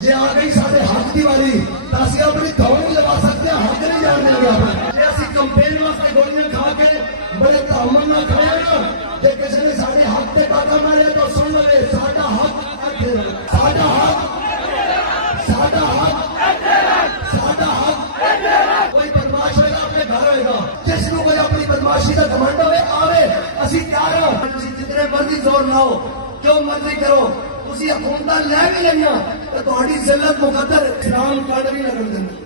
جی آ گئی سارے حق کی واری تو اسی اپنی دور بھی لگا سکتے ہیں، حق نہیں جان دیں گے آپ جی اسی کمپین واسطے گولیاں کھا کے بڑے تعمل نہ کھڑے نا جی کسی نے سارے حق پہ ٹاکا مارے تو سن لے ساڈا حق ساڈا حق ساڈا حق ساڈا حق کوئی بدماش ہوئے گا اپنے گھر ہوئے گا جس کو کوئی اپنی بدماشی کا گھمنڈ ہوئے آوے اسی تیار ہوں جتنے مرضی زور نہ ہو جو مرضی کرو تسی حکومت لے بھی لینا تو تہاڈی ذلت مقدر اسلام کنڈ نہیں لگن دیتی،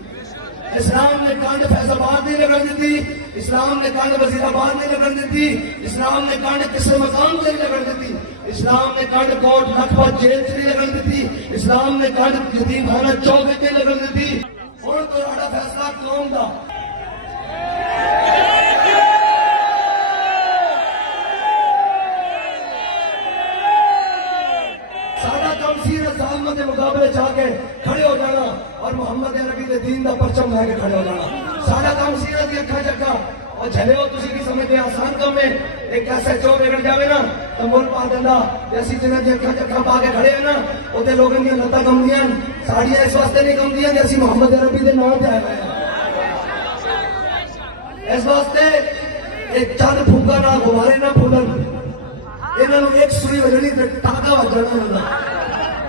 اسلام نے کنڈ فیض آباد نہیں لگن دیتی، اسلام نے کنڈ وزیر آباد نہیں لگن دیتی، اسلام نے کنڈ کسی مقام سے نہیں لگن دیتی، اسلام نے کنڈ کوٹ لکھپت جیل سے نہیں لگن دیتی، اسلام نے کنڈ یتیم خانہ چوک نہیں لگن دیتی۔ ہن تہاڈا فیصلہ قوم دا کے مقابلے جا کے کھڑے ہو جانا اور محمد نبی کے دین دا پرچم لے کے کھڑے ہو جانا، سارا کام سیرت دی اکھاں چکا اور جھلے ہو تسی کی سمجھتے آسان کام ہے، ایک ایسا چور بگڑ جاوے نا تو مول پا دیندا تے اسی جنہاں دی اکھاں چکا پا کے کھڑے ہیں نا اوتے لوگاں دی لتاں کمدیاں ساڑیاں اس واسطے نہیں کمدیاں کہ اسی محمد نبی دے نام تے آئے ہیں، اس واسطے ایک چند پھوکا نہ گوارے نہ پھولن انہاں نوں ایک سوئی وجنی تے ٹاکا وجنا ہوندا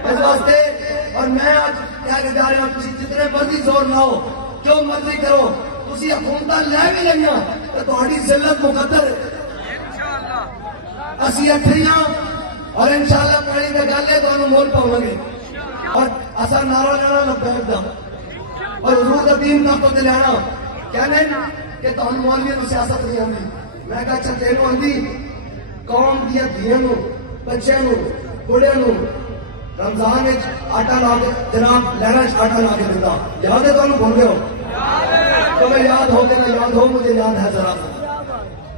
اس واسطے۔ اور میں آج کہہ کے جا رہا ہوں تسی جتنے مرضی زور نہ ہو جو مرضی کرو تسی حکومت لے بھی لینا تو تہاڈی ذلت مقدر اسی اٹھیاں اور انشاءاللہ پہلی تے گل ہے تانوں مول پاواں گے اور اسا نعرہ لانا لبیک دا اور حضور دا دین تک تے لینا کہنے کہ تانوں مولویاں نوں سیاست نہیں آندی، میں کہا اچھا تینوں آندی قوم دیاں دھیاں نوں بچیاں نوں بڑھیاں نوں رمضان آٹا لا کے جناب لہرا آٹا لا کے دیتا یاد ہے تمہیں بھول گئے ہو تمہیں یاد ہو کہ نہ یاد ہو مجھے یاد ہے ذرا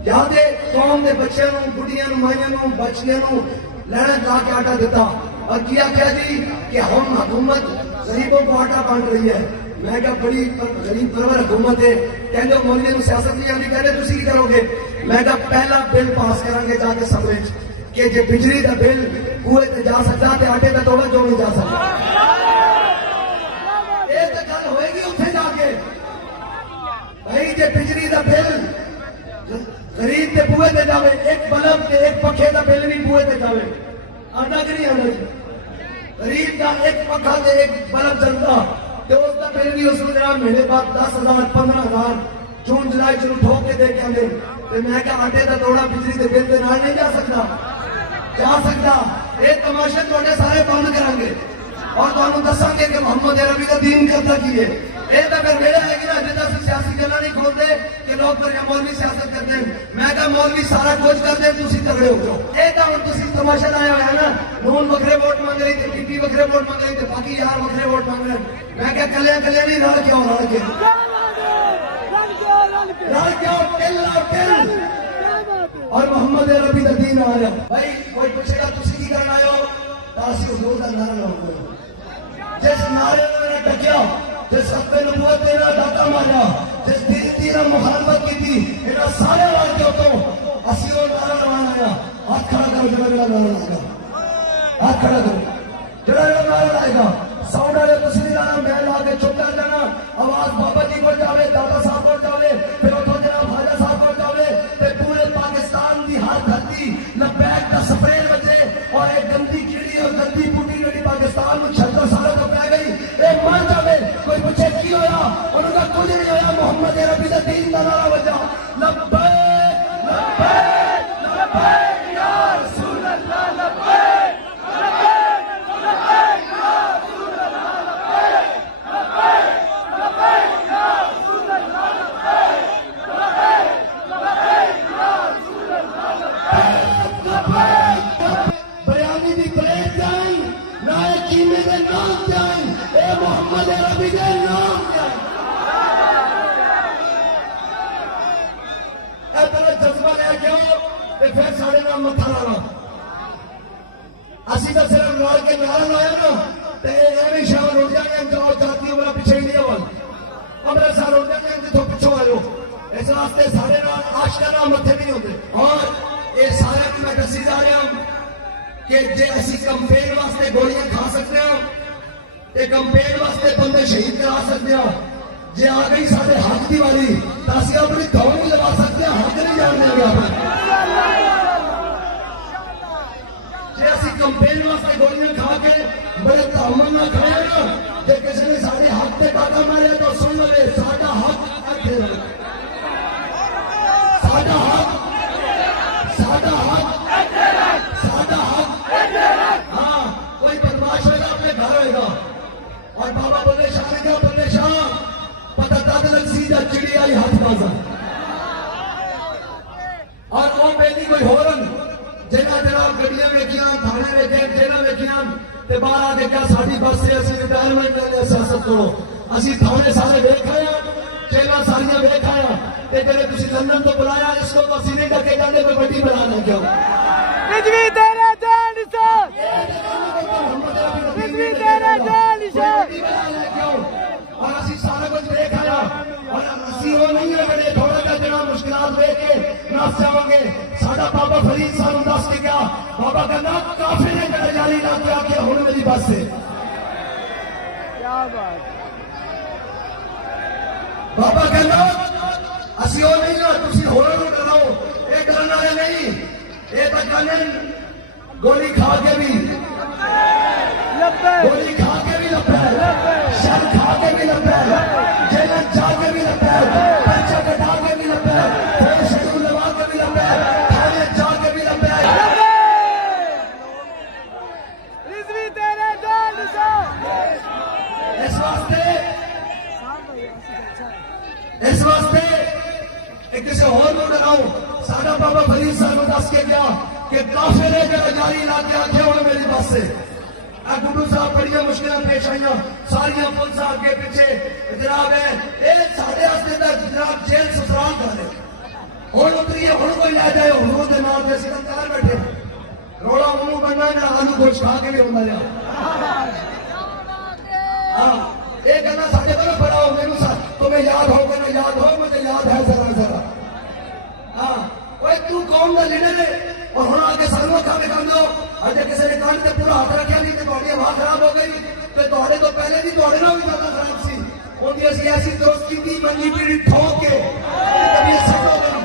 یاد ہے قوم کے بچوں بڑھیاں مائیاں بچیاں لہرا لا کے آٹا دیتا اور کیا کیا جی کہ ہم حکومت غریبوں کو آٹا بانٹ رہی ہے، میں کہا بڑی غریب پرور حکومت ہے کہنے مولوی کو سیاست نہیں آتی، کہنے تسی کی کرو گے، میں کہا پہلا بل پاس کریں گے جا کے سمجھ کہ جی بجلی کا بل کوئے تے جا سکتا تے آٹے کا توڑا جو نہیں جا سکتا، یہ تو گل ہوئے گی اتنے جا کے بھائی جی بجلی کا بل غریب تے بوئے تے جاوے ایک بلب تے ایک پکھے کا بل بھی بوئے تے جاوے آنا کہ نہیں آنا جی غریب کا ایک پکھا تے ایک بلب چلتا تو اس کا بل بھی اس کو جناب مہینے بعد 10,000 15,000 جون جولائی چلو ٹھوک کے دے کے آنے تو میں کہا آٹے کا توڑا بجلی کے بل کے نال نہیں جا سکتا جا سکتا، یہ تماشے تھوڑے سارے بند کریں گے اور تمہیں دساں گے کہ محمد عربی کا دین کرتا کی ہے، یہ تو پھر میرا ہے کہ نا جدا سے سیاسی گلا نہیں کھولتے کہ لوگ پھر مولوی سیاست کرتے ہیں، میں کہا مولوی سارا کچھ کرتے تسی تگڑے ہو جاؤ، یہ تو ہوں تسی تماشا لایا ہوا ہے نا نون وکھرے ووٹ مانگ رہی تھی پی پی وکھرے ووٹ مانگ رہی تھی باقی یار وکھرے ووٹ مانگ رہے ہیں، میں کہا کلیاں کلیاں نہیں رل کیوں رل کے ٹل اور ٹل اور محمد عربی کا دین آ رہا بھائی کوئی پوچھے گا تسی کی کرنا آئے ہو تاسی حضور کا نعرہ لاؤ جس نعرے نے ڈکیا جس خطبے نبوت نے ڈاکہ مارا جس دین مخالفت کی تھی انہاں سارے واقعوں تو اسی وہ نعرہ لوانا آیا ہاتھ کھڑا کر جڑا نعرہ لائے گا ہاتھ کھڑا کر جڑا نعرہ لائے گا ساؤنڈ والے کچھ نہیں لانا میں لا کے چپ کر جانا آواز بابا جی کو جاوے دادا صاحب کو جاوے پھر اتوں جناب خواجہ صاحب کو جاوے پھر پورے پاکستان دی ہر دھرتی لبیک کا سپرے بچے اور ایک گندی کیڑی اور گندی بوٹی جڑی پاکستان میں 76 سالوں کو پہ گئی ایک مر جاوے کوئی پوچھے کی ہویا انہوں کا کچھ نہیں ہویا محمد عربی کا دین کا نعرہ بجا لبیک لبیک لبیک یا رسول اللہ لبیک محمد عربی دے نام اے طرح جذبہ لے کے تے پھر ساڑے نام متھا لانا اسی تو صرف لڑ کے نعرہ لایا نا تے ایویں شامل ہو جائے ہم جاؤ جاتی ہو میرا پیچھے ہی نہیں ہوا ہمارے سال ہو جائے جتوں پچھو آئے اس واسطے سارے نام آشکارا متھے نہیں ہوتے اور یہ سارے میں دسی جا رہا ہوں کہ جے اسی کمپین واسطے گولیاں کھا سکتے ہیں یہ کمپین واسطے بندے شہید کرا سکتے ہیں. جی آ گئی سارے حق کی واری تو اسی اپنی دھو بھی لگا سکتے ہیں, حق نہیں جان دیں گے. جی اسی کمپین واسطے گولیاں کھا کے بڑے تحمل نہ کھڑے نا, جی کسی نے سارے حق پہ ڈاکا مارے تو سن لے ساڈا حق اتنے, ساڈا حق, ساڈا حق, ساڈا حق. ہاں کوئی بدماش ہوگا اپنے گھر ہوئے گا. اور بابا بلے شاہ نے کہا بلے شاہ پتہ تد لگ سی جا چڑی آئی ہاتھ بازا. اور وہ بیٹی کوئی ہورن جنہ جناب گڈیاں ویکھیاں, تھانے ویکھے, جیلاں ویکھیاں تے باہر آ کے کیا ساڈی بس سے اسی ریٹائرمنٹ لے سیاست کرو. اسی تھانے سارے ویکھ آئے ہیں, جیلاں ساریاں ویکھ آئے ہیں, تے جڑے تسی لندن تو بلایا اس کو تو اسی نہیں ڈکے جاندے کوئی بڑی بنا لے کے. رضوی تیرے جان نثار, رضوی تیرے جان نثار. اور اسی سارا کچھ دیکھ آیا, اور اسی وہ نہیں ہے بڑے تھوڑا جا جناب مشکلات دیکھ کے نس جاؤں گے. ساڈا بابا فرید سانو دس کے گیا, بابا کہنا کافی نے کہا جاری نہ کیا کہ ہن میری بس ہے. کیا بات, بابا کہنا اسی وہ نہیں ہے تسی ہورن نوں ڈراؤ, یہ ڈرن والے نہیں. یہ تو کہنے گولی کھا کے بھی, گولی کھا کے بھی لپا ہے, شر کھا کے بھی لپا ہے, جیلن جا کے بھی لپا ہے, پرچہ کٹا کے بھی لپا ہے, پھر شیڈول لگا کے بھی لپا ہے, تھانے جا کے بھی لپا ہے. رضوی تیرے جان نثار. اس واسطے کسی اور کو ڈراؤ. ساڈا بابا فرید صاحب دس کے گیا کہ قافلے جڑا جاری لا کے آکھے ہن میری بس ہے. گڈو صاحب بڑی مشکلیں پیش آئی, ساریا پولیس اگے پیچھے جناب ہے, یہ سارے واسطے جناب جیل سسرال کر رہے. ہوں اتریے, ہوں کوئی لے جائے حضور کے نام سے سکندر بیٹھے روڑا منہ بننا جا آلو گوشت کھا کے بھی ہوتا رہا. ہاں یہ کہنا سارے کو بڑا ہو میرے تمہیں یاد ہو کہ نہ یاد ہو, مجھے یاد ہے ذرا ذرا. ہاں تو قوم کا لیڈر ہے اور ہوں آ کے سانو کھا کے کھانے ہو. اجے کسی نے کان سے پورا ہاتھ رکھا نہیں تو تھوڑی آواز خراب ہو گئی, تو تے تو پہلے بھی تھوڑے نال بھی زیادہ خراب سی. ان اسی ایسی دوست کی منجی پیڑھی ٹھوک کے کبھی سٹ ہو گئی.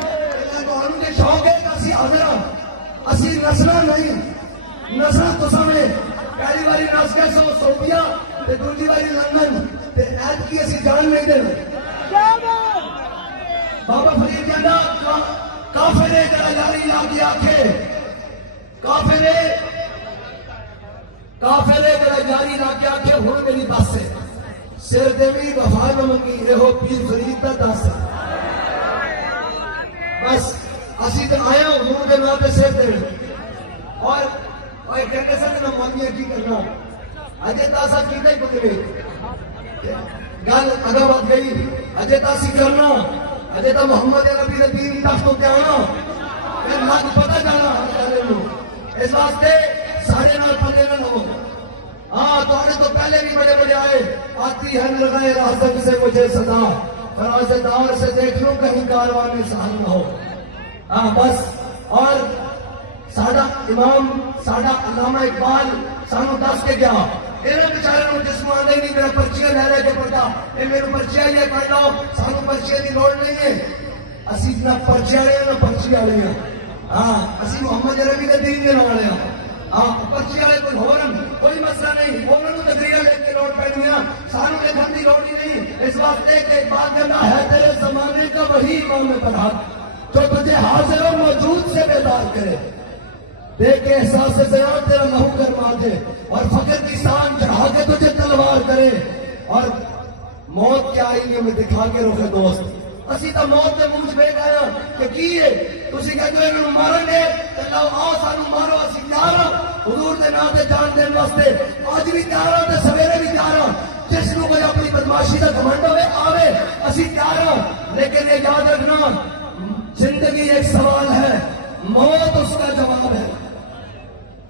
تمہوں کے شوق ہے کہ اسی حاضر ہاں, اسی نسل نہیں. نسل تو سامنے پہلی باری نس گئے سو سعودیہ, دوسری باری لندن, ایت کی اسی جان نہیں دینا. بابا فرید کہنا کافرے جڑا جاری لا کے آکھے, کافرے جڑا جاری لا کے آکھے ہن میری بس ہے. سر دیوی وفا نہ منگی یہ پیر فرید دا دس. بس اسی تو آیا حضور کے نام پہ سر دے. اور کہتے سر نہ مانگیاں کی کرنا, اجے تاسا کیتا ہی پترے گل اگا بات گئی. اجے تاسی کرنا, اجے تا محمد عربی دے دین تخت تے آنا, پھر لگ پتہ جانا سارے نوں. اس واسطے سارے نال پتے نہ ہو. ہاں تھوڑے تو پہلے بھی بڑے بڑے آئے, آتی ہے لگائے راستہ سے مجھے صدا, فراز دار سے دیکھ لوں کہیں کاروان میں سہل نہ ہو. ہاں بس. اور ساڈا امام ساڈا علامہ اقبال سانو دس کے گیا, یہ بچارے جسم آدھے نہیں میرا پرچیاں لے لے کے پڑھتا, یہ میرے پرچیاں یہ پڑھ لو, سانو پرچیاں کی لوڑ نہیں ہے. اسی نہ پرچے والے ہیں نہ پرچی والے ہیں. ہاں اسی محمد عربی کے دین کے والے ہیں. ہاں پرچی والے کوئی ہورن کوئی مسئلہ نہیں, انہوں نے تقریر لے کے لوڑ پڑنی ہے, سانو دیکھنے کی لوڑ ہی نہیں. اس واسطے کہ بات کرنا ہے تیرے زمانے کا وہی امام پڑھا جو تجھے حاضر و موجود سے بیدار کرے, دیکھ کے احساس سے زیادہ تیرا لہو کر مارے, اور فقر کی سان چڑھا کے تجھے تلوار کرے, اور موت کے آئینے میں دکھا کے روکے دوست. اسی تو موت کے منہ بیٹھ آیا کہ کی ہے تسی کہتے ہیں انہوں مارن گے تو لو آؤ سانو مارو, اسی تیار ہاں حضور دے نام تے جان دین واسطے. آج بھی تیار ہاں تے سویرے بھی تیار ہاں, جس کو کوئی اپنی بدماشی کا گھمنڈ ہوئے آوے, اسی تیار ہاں. لیکن یہ یاد رکھنا زندگی ایک سوال ہے, موت اس کا جواب ہے.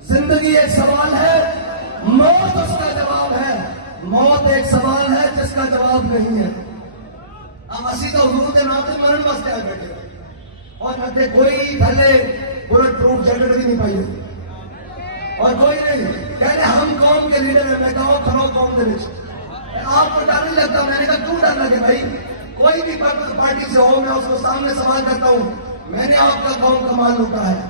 زندگی ایک سوال ہے, موت اس کا جواب ہے. موت ایک سوال ہے جس کا جواب نہیں ہے. ہم اسی تو حضور کے نام سے مرن واسطے آئے بیٹھے, اور کوئی تھلے بلٹ پروف جیکٹ بھی نہیں پائی. اور کوئی نہیں کہنے ہم قوم کے لیڈر ہیں. میں کہوں کھڑو قوم دے وچ. آپ کو ڈر نہیں لگتا؟ میں نے کہا کیوں ڈر لگے بھائی؟ کوئی بھی پارٹی سے ہو میں اس کو سامنے سوال کرتا ہوں. میں نے آپ کا قوم کا مال لوٹا ہے,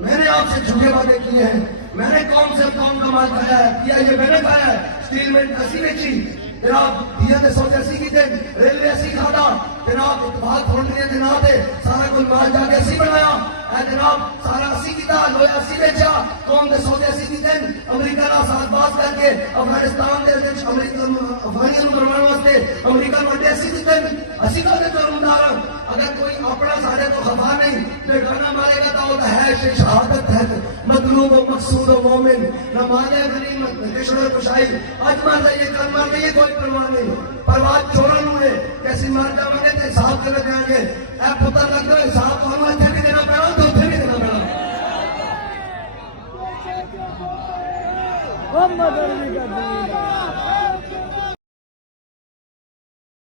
میں نے آپ سے جھوٹے وعدے کیے ہیں, میں نے قوم سے قوم کا مال کھایا ہے, کیا یہ میں نے کھایا ہے. اسٹیل میں ایسی بیچی جناب, دیا نے سوچ ایسی کی دن, ریلوے ایسی کھانا جناب, اتفاق کھولنے دن آتے سارا کل مال جا کے ایسی بنایا اے جناب, سارا اسی کی تھا, لویا اسی بیچا, قوم نے سوچ ایسی کی دن امریکہ کا ساتھ بات کر کے افغانستان دے افغانستان کروانے واسطے امریکہ وڈے ایسی کی دن اسی کا دے کرمدار. اگر کوئی اپنا سارے تو خفا نہیں بے گانا مارے گا تو ہوتا ہے شہادت ہے مطلوب و مقصود و مومن نماز غنیمت کشور و کشائی. آج مار رہی کل مار رہی کوئی پرواہ نہیں, پرواہ چورا نو ہے کیسی مار جاؤں گے تو حساب کرنے جائیں گے. اے پتر